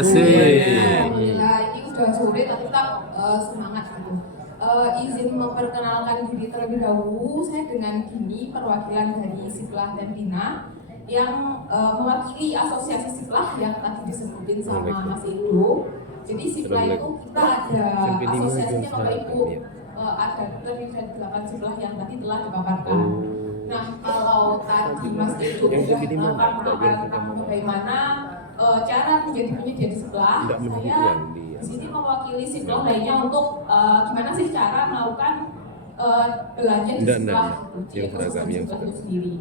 Asik. Alhamdulillah, ini udah sore tapi tetap semangat gitu. Izin memperkenalkan diri terlebih dahulu. Saya dengan Dini, perwakilan dari Siplah dan Bina yang mewakili asosiasi Siplah yang tadi disebutin sama Mas Indo. Jadi Siplah itu kita ada asosiasinya Bapak Ibu, ada lebih dari 8 Siplah yang tadi telah dipaparkan. Nah, kalau tadi Mas Indo sudah melakukan pemaparan tentang bagaimana cara menjadi penyedia di sebelah, saya di sini mewakili Siplah lainnya untuk gimana sih cara melakukan belanja di sebelah di ekosistem Siplah itu sendiri.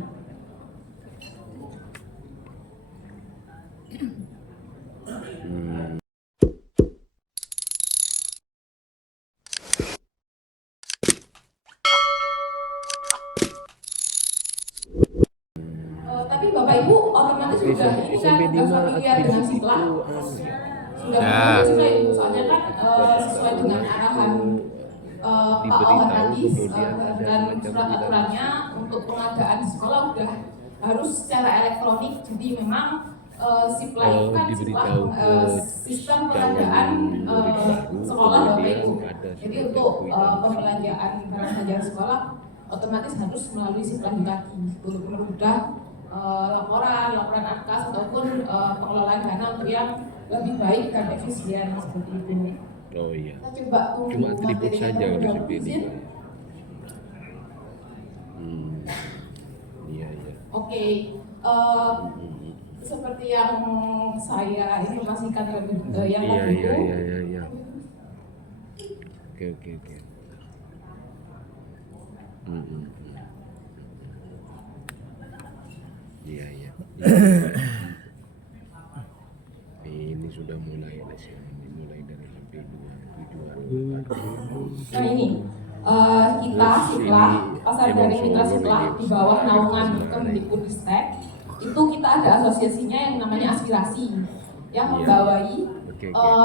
Tapi Bapak Ibu otomatis sudah ini kan sudah familiar dengan Siplah. Sudah soalnya kan sesuai dengan arahan Pak Owen tadi dan surat aturannya untuk pengadaan di sekolah udah harus secara elektronik. Jadi memang Siplah itu kan sistem pengadaan sekolah Bapak Ibu. Jadi untuk pembelanjaan barang belanjaan sekolah otomatis harus melalui Siplah lagi untuk mempermudah laporan ANKAS ataupun pengelolaan dana untuk yang lebih baik dan efisien seperti itu. Oh iya. Kita coba Cuma atribut saja udah seperti ini. Iya. Oke. Seperti yang saya informasikan terlebih yang tadi itu. Iya. Oke. Iya. Ini sudah mulai dari sampai 27. Nah ini kita Siplah pasar dari mitra Siplah di bawah naungan Kemdikbudristek itu kita ada asosiasinya yang namanya Aspirasi yang membawai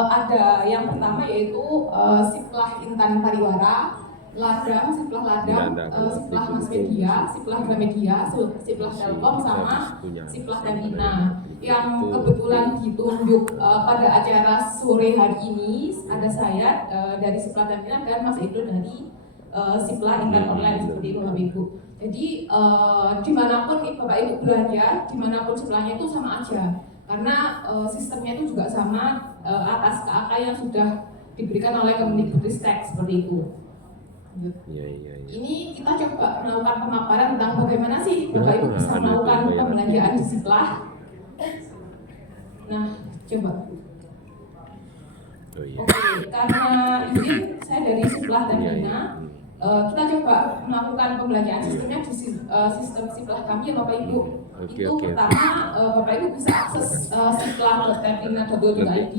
ada yang pertama yaitu Siplah Intan Pariwara, Ladang, Siplah Ladang, Siplah Mas Media, Siplah Gramedia, Siplah Telkom sama Siplah dan Bina yang kebetulan ditunjuk pada acara sore hari ini ada saya dari Siplah dan Bina dan Mas Edo dari Siplah Intan Online seperti itu Bapak Ibu. Jadi dimanapun Bapak Ibu belanja, dimanapun Siplahnya itu sama aja karena sistemnya itu juga sama atas KAK yang sudah diberikan oleh Kemdikbudristek seperti itu. Iya. Ini kita coba melakukan pemaparan tentang bagaimana sih Bapak Ibu bisa melakukan pembelanjaan di Siplah. Nah, coba. Oke, karena izin saya dari Siplah dan Bina, kita coba melakukan pembelanjaan sistemnya di sistem Siplah kami ya Bapak Ibu. Itu pertama Bapak Ibu bisa akses siplah.bina.go.id,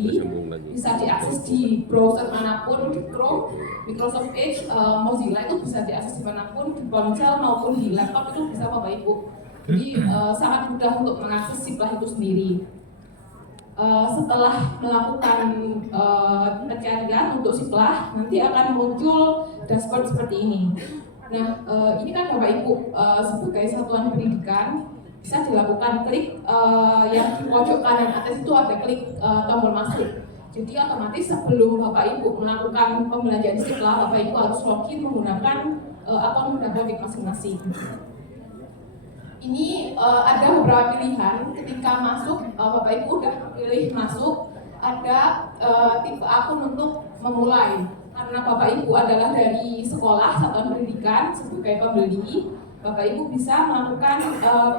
bisa diakses di browser manapun, di Chrome, Microsoft Edge, Mozilla itu bisa diakses dimanapun, di ponsel maupun di laptop itu bisa Bapak Ibu. Jadi sangat mudah untuk mengakses Siplah itu sendiri. Setelah melakukan pencarian untuk Siplah, nanti akan muncul dashboard seperti ini. Nah, ini kan Bapak Ibu sebagai satuan pendidikan bisa dilakukan klik yang di pojok kanan atas itu ada klik tombol masuk. Jadi otomatis sebelum Bapak Ibu melakukan pembelanjaan Siplah, Bapak Ibu harus login menggunakan akun Dapodik masing-masing. Ini ada beberapa pilihan ketika masuk, Bapak Ibu udah pilih masuk, ada tipe akun untuk memulai. Karena Bapak Ibu adalah dari sekolah satuan pendidikan sebagai pembeli, Bapak Ibu bisa melakukan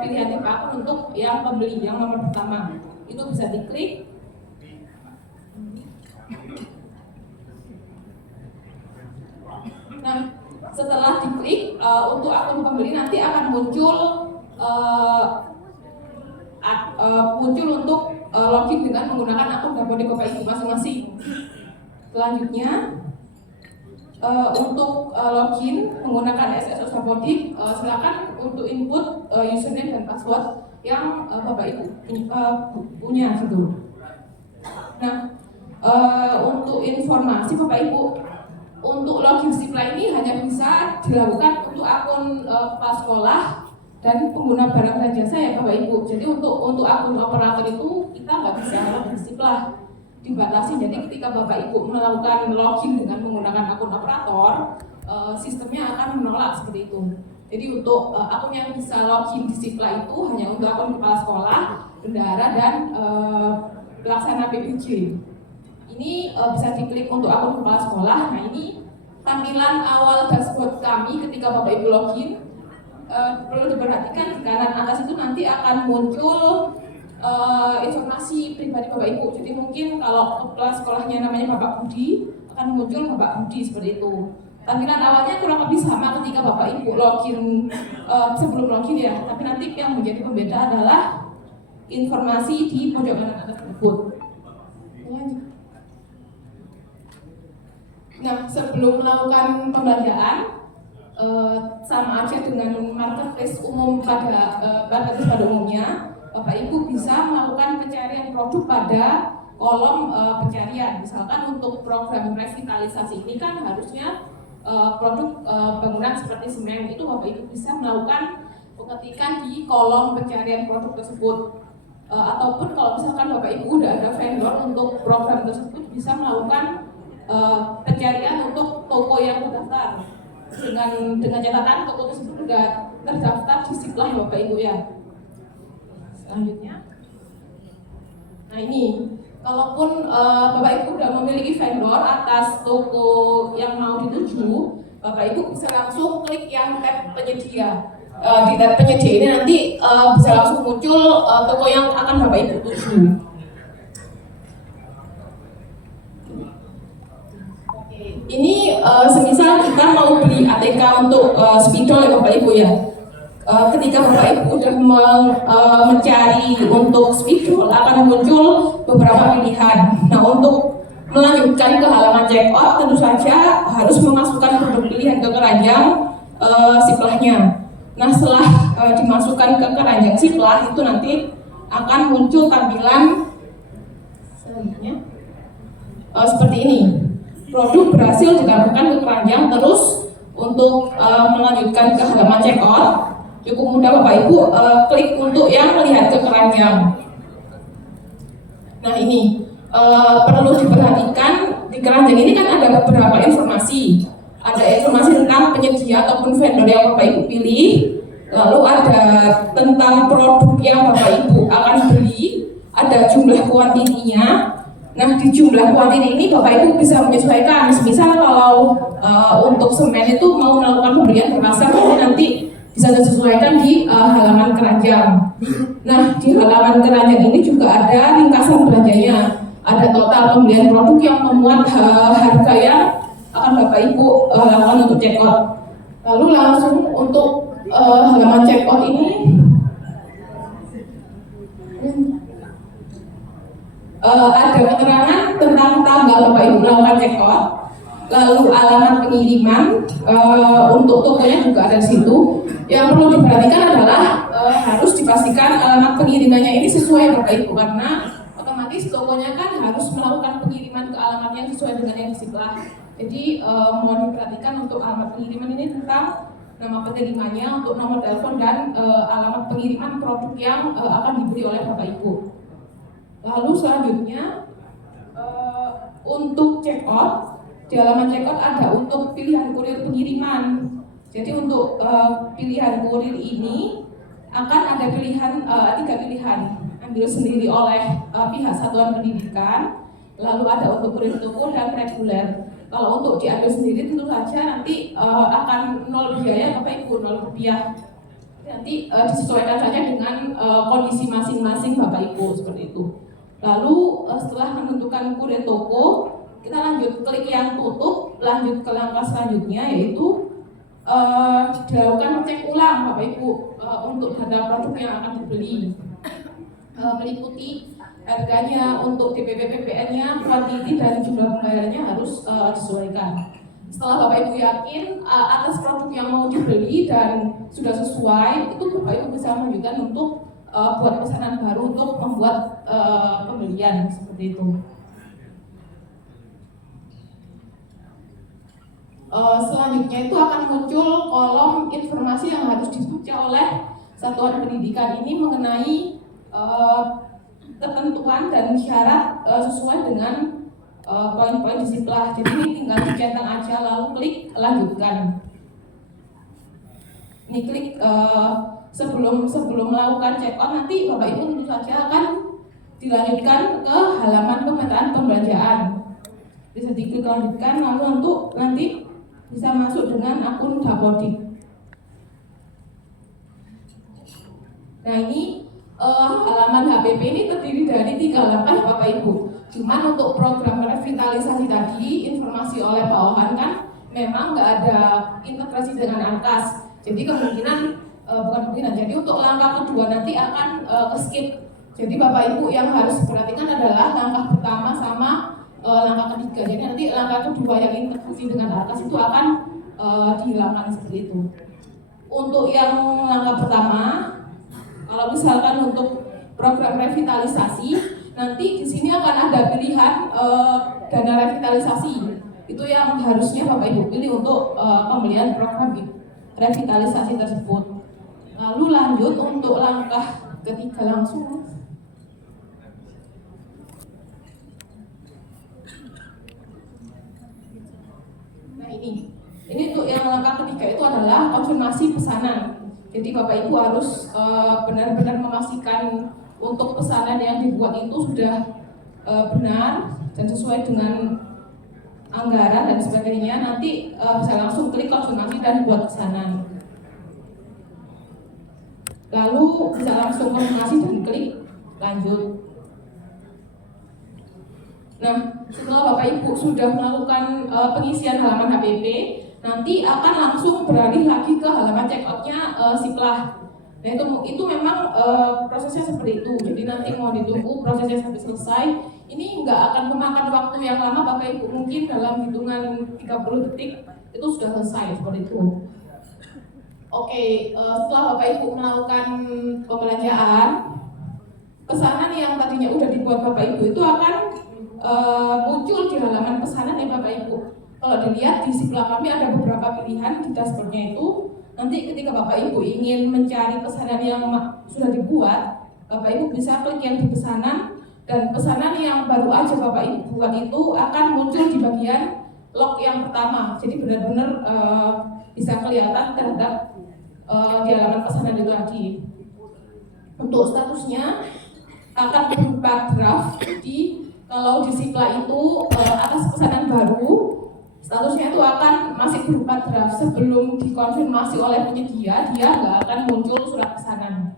pilihan tipe akun untuk yang pembeli, yang nomor pertama. Itu bisa diklik. Nah, setelah diklik untuk akun pembeli nanti akan muncul untuk login dengan menggunakan akun Dapodik Bapak Ibu masing-masing. Selanjutnya untuk login menggunakan SSO Dapodik, silakan untuk input username dan password yang Bapak Ibu punya gitu. Nah, untuk informasi Bapak Ibu, untuk login Siplah ini hanya bisa dilakukan untuk akun kepala sekolah dan pengguna barang dan jasa ya Bapak Ibu. Jadi untuk akun operator itu kita nggak bisa login Siplah. dibatasi. Jadi ketika Bapak Ibu melakukan login dengan menggunakan akun operator, sistemnya akan menolak seperti itu. Jadi untuk akun yang bisa login di Sikla itu hanya untuk akun kepala sekolah, bendahara, dan pelaksana PPJ. Ini bisa diklik untuk akun kepala sekolah. Nah, ini tampilan awal dashboard kami ketika Bapak Ibu login. Perlu diperhatikan di kanan atas itu nanti akan muncul informasi pribadi Bapak Ibu. Jadi mungkin kalau kepala sekolahnya namanya Bapak Budi, akan muncul Bapak Budi seperti itu. Tampilan awalnya kurang lebih sama ketika Bapak Ibu login sebelum login ya. Tapi nanti yang menjadi pembeda adalah informasi di pojok kanan atas tersebut. Nah, sebelum melakukan pembelanjaan, sama aja dengan marketplace umum pada marketplace pada umumnya, Bapak Ibu bisa melakukan pencarian produk pada kolom pencarian. Misalkan untuk program revitalisasi ini kan harusnya produk bangunan seperti semen, itu Bapak Ibu bisa melakukan pengetikan di kolom pencarian produk tersebut. Ataupun kalau misalkan Bapak Ibu udah ada vendor untuk program tersebut, bisa melakukan pencarian untuk toko yang terdaftar dengan catatan toko tersebut sudah terdaftar di Sikla Bapak Ibu ya. Selanjutnya, nah ini, kalaupun Bapak Ibu sudah memiliki vendor atas toko yang mau dituju, Bapak Ibu bisa langsung klik yang tab penyedia. Di tab penyedia ini nanti bisa langsung muncul toko yang akan Bapak Ibu tuju. Ini semisal kita mau beli ATK untuk spidol ya Bapak Ibu ya. Ketika Bapak Ibu sudah mencari untuk spidol, akan muncul beberapa pilihan. Nah, untuk melanjutkan ke halaman check out, tentu saja harus memasukkan produk pilihan ke keranjang siklahnya. Nah, setelah dimasukkan ke keranjang siklah, itu nanti akan muncul tampilan selanjutnya seperti ini. Produk berhasil ditambahkan ke keranjang. Terus untuk melanjutkan ke halaman check out, cukup mudah Bapak Ibu klik untuk yang melihat ke keranjang. Nah, ini perlu diperhatikan, di keranjang ini kan ada beberapa informasi. Ada informasi tentang penyedia ataupun vendor yang Bapak Ibu pilih, lalu ada tentang produk yang Bapak Ibu akan beli, ada jumlah kuantitinya. Nah, di jumlah kuantiti ini Bapak Ibu bisa menyesuaikan. Misal kalau untuk semen itu mau melakukan pembelian berkasar, nanti bisa disesuaikan di halaman keranjang. Nah, di halaman keranjang ini juga ada ringkasan belanjanya. Ada total pembelian produk yang memuat harga yang akan Bapak Ibu lakukan untuk check out. Lalu langsung untuk halaman check out ini ada keterangan tentang tanggal Bapak Ibu melakukan check out, lalu alamat pengiriman untuk tokonya juga ada di situ. Yang perlu diperhatikan adalah harus dipastikan alamat pengirimannya ini sesuai Bapak Ibu, karena otomatis tokonya kan harus melakukan pengiriman ke alamat yang sesuai dengan yang di Sikla. Jadi mohon diperhatikan untuk alamat pengiriman ini tentang nama penerimanya, untuk nomor telepon dan alamat pengiriman produk yang akan diberi oleh Bapak Ibu. Lalu selanjutnya untuk check out, di halaman check out ada untuk pilihan kurir pengiriman. Jadi untuk pilihan kurir ini akan ada pilihan 3 pilihan, ambil sendiri oleh pihak satuan pendidikan, lalu ada untuk kurir toko dan reguler. Kalau untuk diambil sendiri tentu saja nanti akan 0 biaya Bapak Ibu, 0 rupiah. Nanti disesuaikan saja dengan kondisi masing-masing Bapak Ibu seperti itu. Lalu setelah menentukan kurir toko, kita lanjut klik yang tutup, lanjut ke langkah selanjutnya, yaitu dilakukan cek ulang Bapak Ibu untuk data produk yang akan dibeli, meliputi harganya, untuk DPP PPN-nya, kuantiti dan jumlah pembayarannya harus disesuaikan. Setelah Bapak Ibu yakin atas produk yang mau dibeli dan sudah sesuai, itu Bapak Ibu bisa melanjutkan untuk buat pesanan baru untuk membuat pembelian seperti itu. Selanjutnya itu akan muncul kolom informasi yang harus dibaca oleh satuan pendidikan ini mengenai ketentuan dan syarat sesuai dengan poin-poin di Ziplah. Jadi ini tinggal dicetak aja lalu klik lanjutkan. Ini klik sebelum melakukan check out, nanti Bapak Ibu tentu saja akan dilanjutkan ke halaman pemetaan pembelanjaan. Bisa diklik lanjutkan lalu untuk nanti bisa masuk dengan akun Dapodik. Nah ini halaman HPP ini terdiri dari 3 langkah Bapak Ibu. Cuman untuk program revitalisasi tadi informasi oleh bawahan kan memang nggak ada integrasi dengan Ankas. Jadi jadi untuk langkah kedua nanti akan ke skip. Jadi Bapak Ibu yang harus perhatikan adalah langkah pertama sama langkah ketiga. Jadi nanti langkah kedua yang integrasi dengan Ankas itu akan dihilangkan seperti itu. Untuk yang langkah pertama, kalau misalkan untuk program revitalisasi, nanti di sini akan ada pilihan dana revitalisasi. Itu yang harusnya Bapak Ibu pilih untuk pembelian program revitalisasi tersebut. Lalu lanjut untuk langkah ketiga langsung. Nah ini untuk yang langkah ketiga itu adalah konfirmasi pesanan. Jadi Bapak Ibu harus benar-benar memastikan untuk pesanan yang dibuat itu sudah benar dan sesuai dengan anggaran dan sebagainya. Nanti bisa langsung klik konfirmasi dan buat pesanan. Lalu bisa langsung konfirmasi dan klik lanjut. Nah, setelah Bapak Ibu sudah melakukan pengisian halaman HPP, nanti akan langsung beralih lagi ke halaman checkout-nya Ziplah. Nah itu memang prosesnya seperti itu. Jadi nanti mau ditunggu prosesnya sampai selesai. Ini nggak akan memakan waktu yang lama Bapak Ibu, mungkin dalam hitungan 30 detik itu sudah selesai seperti itu. Oke, setelah Bapak Ibu melakukan pembelanjaan, pesanan yang tadinya udah dibuat Bapak Ibu itu akan muncul di halaman pesanan ya Bapak Ibu. Kalau dilihat di sebelah kami ada beberapa pilihan di dashboardnya itu. Nanti ketika Bapak Ibu ingin mencari pesanan yang sudah dibuat, Bapak Ibu bisa klik yang di pesanan, dan pesanan yang baru aja Bapak Ibu buat itu akan muncul di bagian log yang pertama. Jadi benar-benar bisa kelihatan terhadap di halaman pesanan itu tadi. Untuk statusnya akan berupa draft. Jadi kalau di Ziplah itu atas pesanan baru, statusnya itu akan masih berupa draft. Sebelum dikonfirmasi oleh penyedia, dia nggak akan muncul surat pesanan.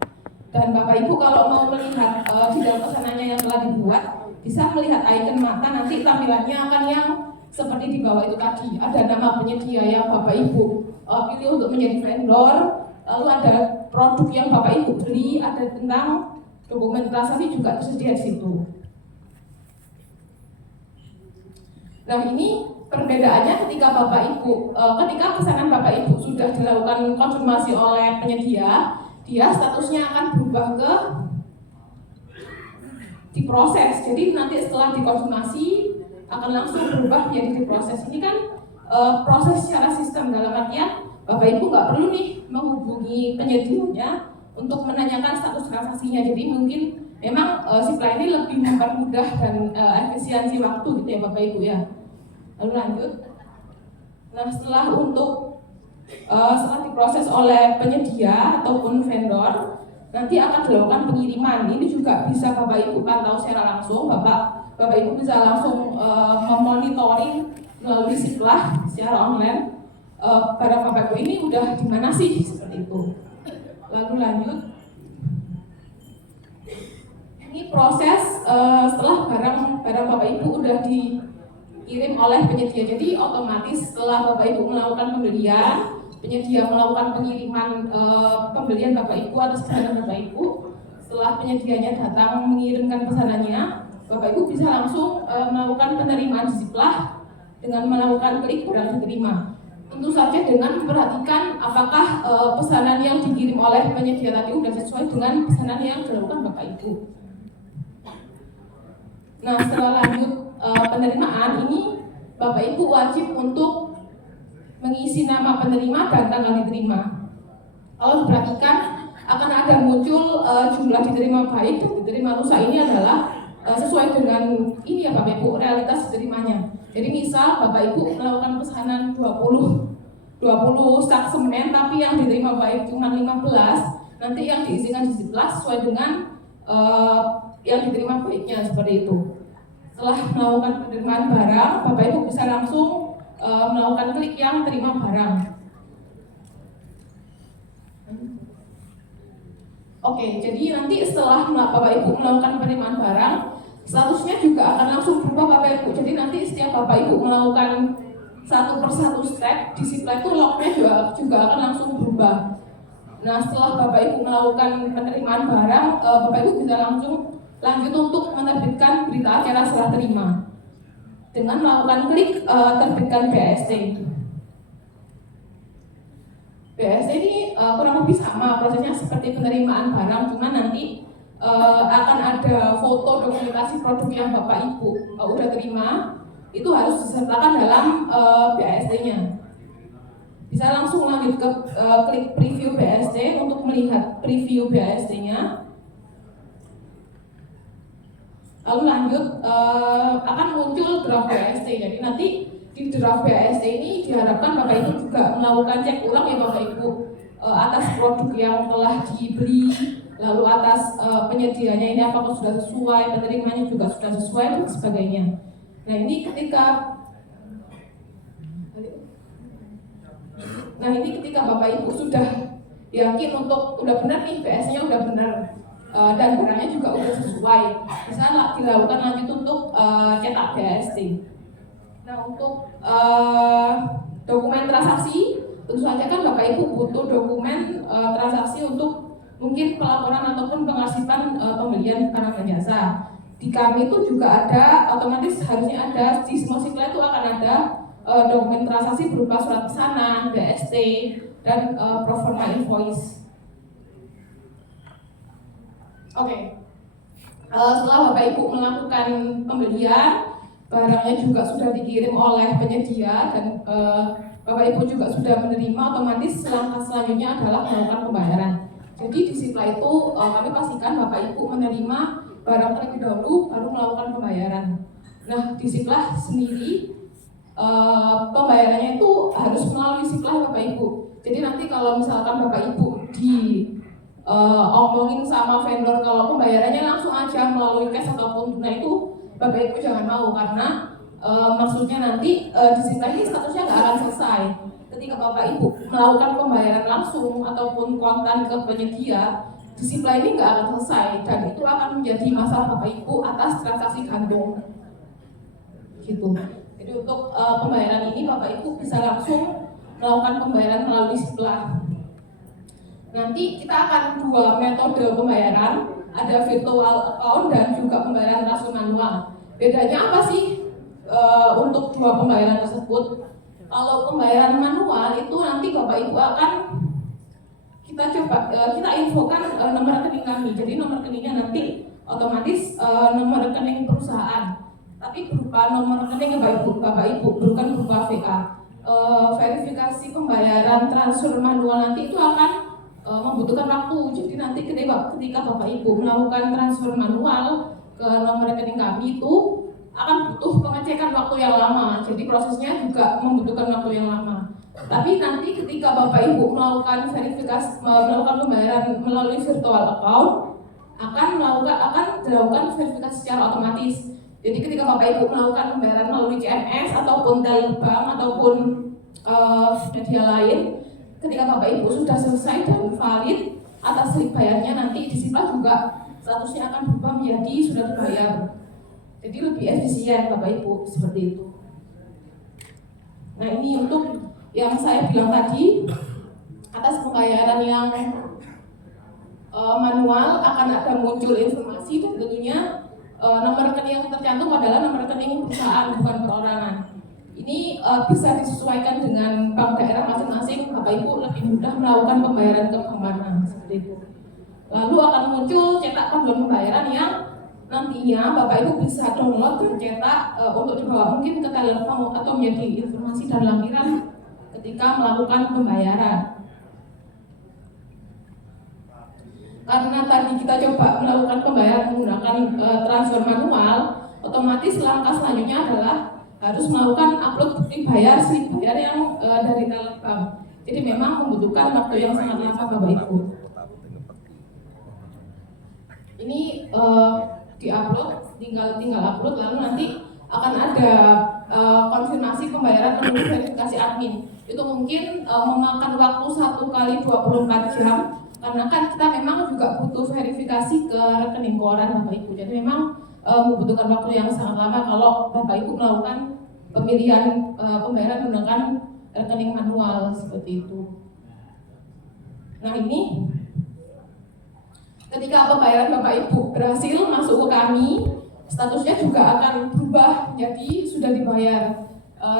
Dan Bapak Ibu kalau mau melihat di dalam pesanannya yang telah dibuat, bisa melihat icon mata, nanti tampilannya akan yang seperti di bawah itu tadi. Ada nama penyedia yang Bapak Ibu pilih untuk menjadi vendor, lalu ada produk yang Bapak Ibu beli, ada tentang dokumentasi juga tersedia di situ. Nah ini perbedaannya ketika Bapak Ibu, ketika pesanan Bapak Ibu sudah dilakukan konfirmasi oleh penyedia, dia statusnya akan berubah ke diproses. Jadi nanti setelah dikonfirmasi akan langsung berubah menjadi diproses. Ini kan proses secara sistem, dalam artian Bapak Ibu nggak perlu nih menghubungi penyedianya untuk menanyakan status transaksinya. Jadi mungkin memang Ziplah ini lebih mempermudah dan efisiensi waktu gitu ya Bapak Ibu ya. Lalu lanjut. Nah setelah diproses oleh penyedia ataupun vendor, nanti akan dilakukan pengiriman. Ini juga bisa Bapak Ibu pantau secara langsung. Bapak Ibu bisa langsung memonitoring melalui Ziplah secara online. Barang Bapak Ibu ini udah di mana sih, seperti itu. Lalu lanjut. Ini proses setelah barang Bapak Ibu udah dikirim oleh penyedia. Jadi otomatis setelah Bapak Ibu melakukan pembelian, penyedia melakukan pengiriman pembelian Bapak Ibu atas pesanan Bapak Ibu. Setelah penyedianya datang mengirimkan pesanannya, Bapak Ibu bisa langsung melakukan penerimaan di Ziplah dengan melakukan klik barang diterima. Tentu saja dengan memperhatikan apakah pesanan yang dikirim oleh penyedia tadi sudah sesuai dengan pesanan yang dilakukan Bapak Ibu. Nah setelah lanjut penerimaan ini, Bapak Ibu wajib untuk mengisi nama penerima dan tanggal diterima. Kalau diperhatikan akan ada muncul jumlah diterima baik dan diterima rusak ini adalah sesuai dengan ini ya Bapak Ibu, realitas diterimanya. Jadi misal Bapak Ibu melakukan pesanan 20 sak semen tapi yang diterima baik cuma 15, nanti yang diisikan di Ziplas sesuai dengan yang diterima baiknya, seperti itu. Setelah melakukan penerimaan barang, Bapak Ibu bisa langsung melakukan klik yang terima barang. Oke, jadi nanti setelah Bapak Ibu melakukan penerimaan barang, statusnya juga akan langsung berubah Bapak Ibu. Jadi nanti setiap Bapak Ibu melakukan satu persatu step di Zipla itu lognya juga akan langsung berubah. Nah, setelah Bapak Ibu melakukan penerimaan barang, Bapak Ibu bisa langsung lanjut untuk menerbitkan berita acara serah terima dengan melakukan klik terbitkan BST. BST ini kurang lebih sama prosesnya seperti penerimaan barang, cuma nanti akan ada foto dokumentasi produk yang Bapak Ibu udah terima, itu harus disertakan dalam BST-nya. Bisa langsung lanjut ke klik preview BST untuk melihat preview BST-nya. Lalu lanjut akan muncul draft BST. Jadi nanti di draft BST ini diharapkan Bapak Ibu juga melakukan cek ulang ya Bapak Ibu atas produk yang telah dibeli, lalu atas penyediaannya ini apakah sudah sesuai, penerimanya juga sudah sesuai dan sebagainya. Nah ini ketika Bapak Ibu sudah yakin untuk udah benar nih BS-nya udah benar dan barangnya juga udah sesuai, bisa dilakukan lanjut untuk cetak BST. Nah untuk dokumen transaksi, tentu saja kan Bapak Ibu butuh dokumen transaksi untuk mungkin pelaporan ataupun pengarsipan pembelian barang dan jasa. Di kami itu juga ada, otomatis harusnya ada, di semua Zipla itu akan ada dokumen transaksi berupa surat pesanan, BST, dan proforma invoice. Oke. Setelah Bapak Ibu melakukan pembelian, barangnya juga sudah dikirim oleh penyedia dan Bapak Ibu juga sudah menerima, otomatis langkah selanjutnya adalah melakukan pembayaran. Jadi di Zipla itu kami pastikan Bapak Ibu menerima barang terlebih dahulu baru melakukan pembayaran. Nah di Zipla sendiri pembayarannya itu harus melalui Zipla Bapak Ibu. Jadi nanti kalau misalkan Bapak Ibu omongin sama vendor kalau pembayarannya langsung aja melalui cash ataupun tunai, itu Bapak Ibu jangan mau, karena maksudnya nanti di Zipla ini statusnya nggak akan selesai. Ketika Bapak Ibu melakukan pembayaran langsung ataupun kontan ke penyedia, di Zipla ini nggak akan selesai dan itu akan menjadi masalah Bapak Ibu atas transaksi gantung. Gitu. Jadi untuk pembayaran ini Bapak Ibu bisa langsung melakukan pembayaran melalui Zipla. Nanti kita akan dua metode pembayaran, ada virtual account dan juga pembayaran transfer manual. Bedanya apa sih untuk dua pembayaran tersebut? Kalau pembayaran manual itu nanti Bapak Ibu akan kita infokan nomor rekening kami. Jadi nomor rekeningnya nanti otomatis nomor rekening perusahaan, tapi berupa nomor rekening Bapak Ibu, bukan berupa VA. Verifikasi pembayaran transfer manual nanti itu akan membutuhkan waktu. Jadi nanti ketika Bapak Ibu melakukan transfer manual ke nomor rekening kami itu akan butuh pengecekan waktu yang lama. Jadi prosesnya juga membutuhkan waktu yang lama. Tapi nanti ketika Bapak Ibu melakukan pembayaran melalui virtual account akan dilakukan verifikasi secara otomatis. Jadi ketika Bapak Ibu melakukan pembayaran melalui CMS ataupun Telebank ataupun media lain, ketika Bapak Ibu sudah selesai dan valid atas slip bayarnya, nanti di Zipla juga statusnya akan berubah menjadi sudah dibayar. Jadi lebih efisien Bapak Ibu, seperti itu. Nah ini untuk yang saya bilang tadi, atas pembayaran yang manual akan ada muncul informasi dan tentunya nomor rekening yang tercantum adalah nomor rekening perusahaan, bukan perorangan. Ini bisa disesuaikan dengan bank daerah masing-masing. Bapak Ibu lebih mudah melakukan pembayaran ke bank mana, seperti itu. Lalu akan muncul cetak panduan pembayaran yang nantinya Bapak Ibu bisa download dan cetak untuk dibawa mungkin ke telepon atau menjadi informasi dan lampiran ketika melakukan pembayaran. karena tadi kita coba melakukan pembayaran menggunakan transfer manual, otomatis langkah selanjutnya adalah harus melakukan upload bukti bayar, slip bayar yang dari teller bank. Jadi memang membutuhkan waktu yang sangat lama Bapak Ibu. Ini diupload, tinggal upload, lalu nanti akan ada konfirmasi pembayaran melalui verifikasi admin. Itu mungkin memakan waktu 1 kali 24 jam, karena kan kita memang juga butuh verifikasi ke rekening keuangan Bapak Ibu. Jadi memang membutuhkan waktu yang sangat lama kalau Bapak Ibu melakukan pemilihan pembayaran menggunakan rekening manual seperti itu. Nah ini ketika pembayaran Bapak Ibu berhasil masuk ke kami, statusnya juga akan berubah jadi sudah dibayar.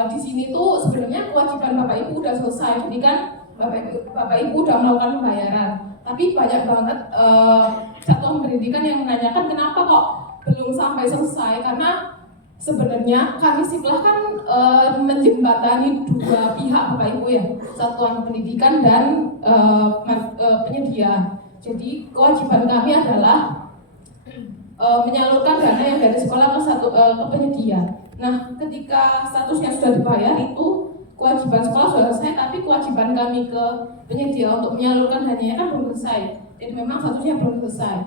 Di sini tuh sebenarnya kewajiban Bapak Ibu udah selesai, jadi kan Bapak Ibu udah melakukan pembayaran. Tapi banyak banget satuan pendidikan yang menanyakan kenapa kok belum sampai selesai, karena sebenarnya kami Siklah kan menjembatani dua pihak Bapak Ibu ya, satuan pendidikan dan penyedia. Jadi kewajiban kami adalah menyalurkan dana yang dari sekolah ke penyedia. Nah, ketika statusnya sudah dibayar itu kewajiban sekolah sudah selesai, tapi kewajiban kami ke penyedia untuk menyalurkan dananya kan belum selesai. Jadi memang statusnya belum selesai.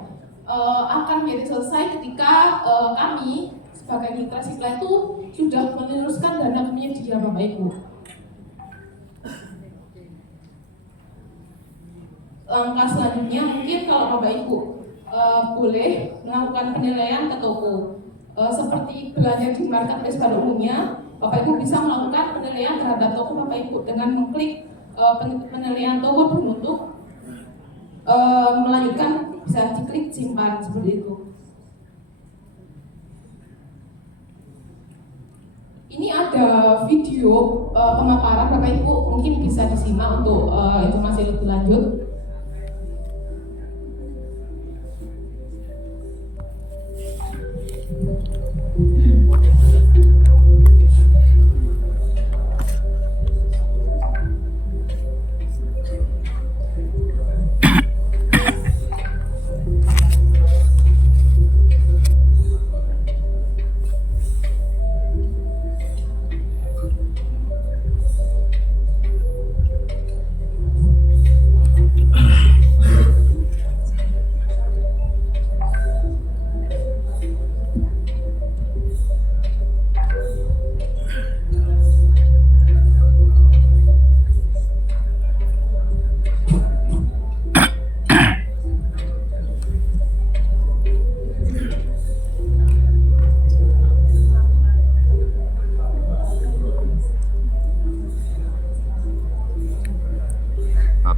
Akan menjadi selesai ketika kami sebagai mitra Siklah itu sudah meneruskan dana ke penyedia Bapak Ibu. Langkah selanjutnya mungkin kalau Bapak Ibu boleh melakukan penilaian ke toko. Seperti belanja di marketplace pada umumnya, Bapak Ibu bisa melakukan penilaian terhadap toko Bapak Ibu dengan mengklik penilaian toko dan untuk melanjutkan bisa diklik simpan seperti itu. Ini ada video pemaparan Bapak Ibu, mungkin bisa disimak untuk informasi lebih lanjut.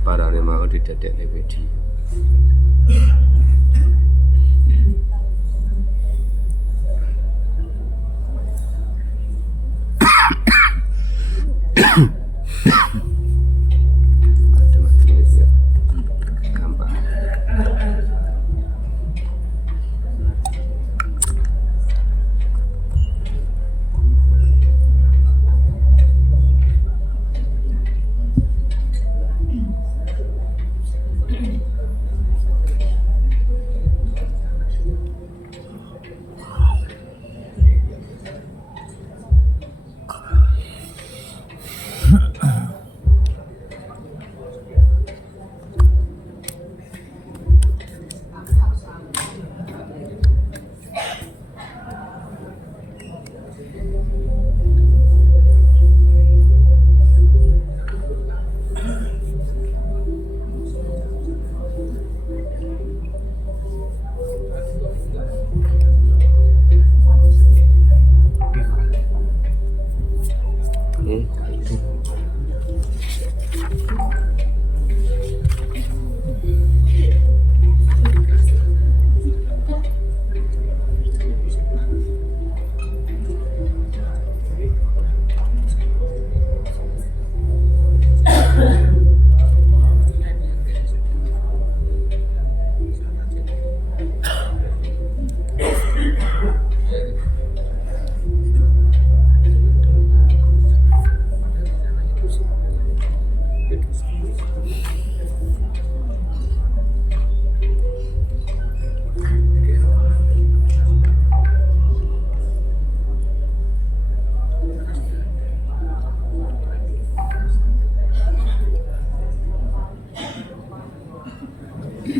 Parane mau didadekne wedi.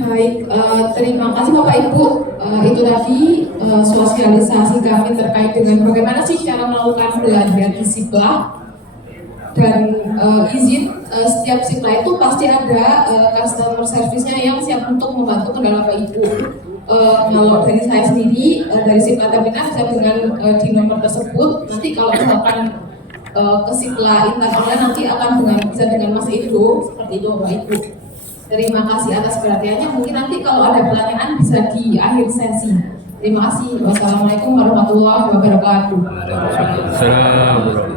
Baik, terima kasih Bapak Ibu. Itu tadi sosialisasi kami terkait dengan bagaimana sih cara melakukan belanja di Siplah. Dan izin setiap Siplah itu pasti ada customer service-nya yang siap untuk membantu kendala Bapak Ibu. Kalau dari saya sendiri, dari Siplah Terminal bisa dengan di nomor tersebut. Nanti kalau misalkan ke Siplah Intan Online nanti akan bisa dengan Mas Indo, seperti itu Bapak Ibu. Terima kasih atas perhatiannya. Mungkin nanti kalau ada pertanyaan bisa di akhir sesi. Terima kasih. Wassalamualaikum warahmatullahi wabarakatuh. Waalaikumsalam.